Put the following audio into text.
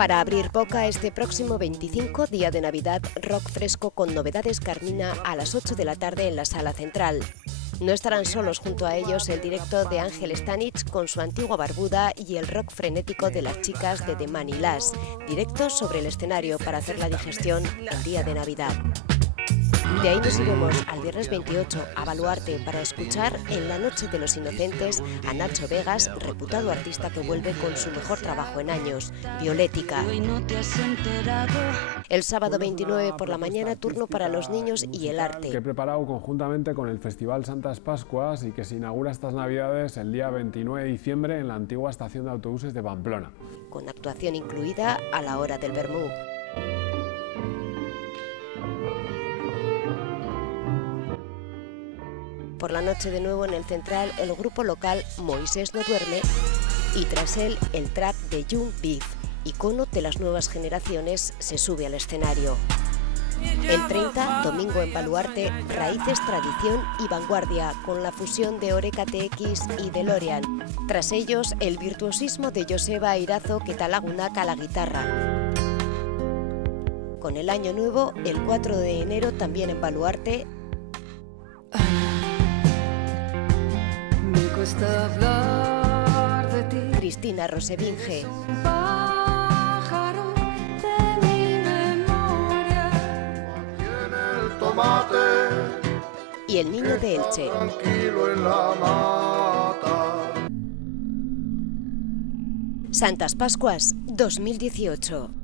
Para abrir boca este próximo 25, día de Navidad, rock fresco con novedades Carmina a las 8 de la tarde en la Sala Central. No estarán solos junto a ellos el directo de Ángel Stanich con su antigua barbuda y el rock frenético de las chicas de The Manilás, directos sobre el escenario para hacer la digestión el día de Navidad. De ahí nos iremos al viernes 28 a Baluarte para escuchar en la Noche de los Inocentes a Nacho Vegas, reputado artista que vuelve con su mejor trabajo en años, Violética. El sábado 29 por la mañana, turno para los niños y el arte. Que he preparado conjuntamente con el Festival Santas Pascuas y que se inaugura estas Navidades el día 29 de diciembre en la antigua estación de autobuses de Pamplona. Con actuación incluida a la hora del vermú. Por la noche de nuevo en el Central el grupo local Moisés no duerme y tras él el trap de Young Beef, icono de las nuevas generaciones, se sube al escenario. El 30, domingo en Baluarte, raíces, tradición y vanguardia con la fusión de Oreca TX y DeLorean. Tras ellos el virtuosismo de Joseba Irazo que talagunaca la guitarra. Con el año nuevo, el 4 de enero también en Baluarte, Hablar de ti. Cristina Rosevinge. Pájaro de mi memoria. El tomate Y el niño de Elche. tranquilo en la mata. Santas Pascuas 2018.